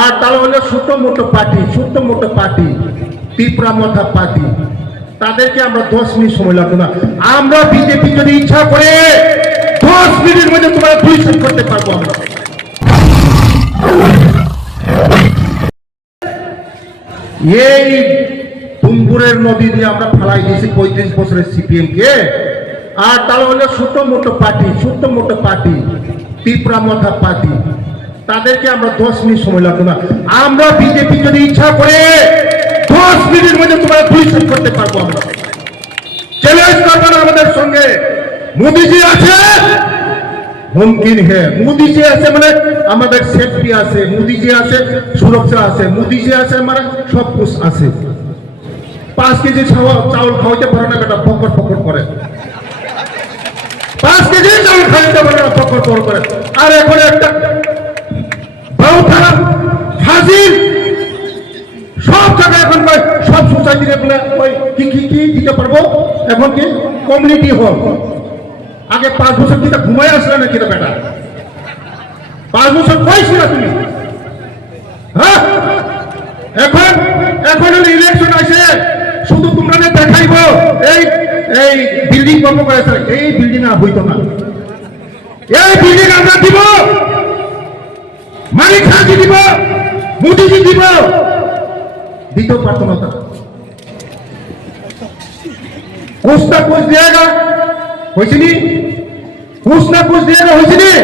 আর তারা হলো ছোট মোটো পার্টি ত্রিপুরা মথা পার্টি। তাদেরকে আমরা 10 মিনিট সময় লাগবে না। আমরা বিজেপি যদি ইচ্ছা করে 10 মিনিটের মধ্যে তোমরা পরিশোধ করতে পারবো। আমরা এই তুমপুরের নদী দিয়ে আমরা ফেলাই দিয়েছি 35 বছরের সিপিএম কে। আর তারা হলো ছোট মোটো পার্টি ত্রিপুরা মথা পার্টি। তাদেরকে আমরা 10 মিনিট সময় লাগবে না। আমরা বিজেপি যদি ইচ্ছা করে 10 মিনিটের মধ্যে তোমরা পরিশোধ করতে পারবো। আমরা চ্যালেঞ্জ করবো না আমাদের সঙ্গে। মোদীজি আছে, মুমকিন হ্যাঁ। মোদীজি আছে মানে আমাদের সেফটি আছে, মোদীজি আছে সুরক্ষা আছে, মোদীজি আছে মানে সব কিছু আছে। 5 কেজি চাউল খাওয়াইতে পারে না বেটা, ফকর করে। 5 কেজি চাউল খাওয়াইতে পারে না, ফকর করে। আর এখন একটা হাজির সব জায়গায় এখন সব সোসাইটিতে বলে কি দিতে পারবো। এখন কি কমিউনিটি হল। আগে 5 বছর কি ঘুমাই আসলে নাকি রে বেটা? 5 বছর কইছি না তুমি? হ্যাঁ, এখন ইলেকশন আসে, শুধু তোমরা দেখাইব এই বিল্ডিং কর্ম করেছে। এই বিল্ডিং আর হইতো না। এই বিল্ডিং আমরা দিব, মালিক খাজি দিব, মোদীজি দিব, দিতেও পারতো না। कुछ ना कुछ दिएगा, कुछ ना कुछ दिएगा, कुछ नहीं।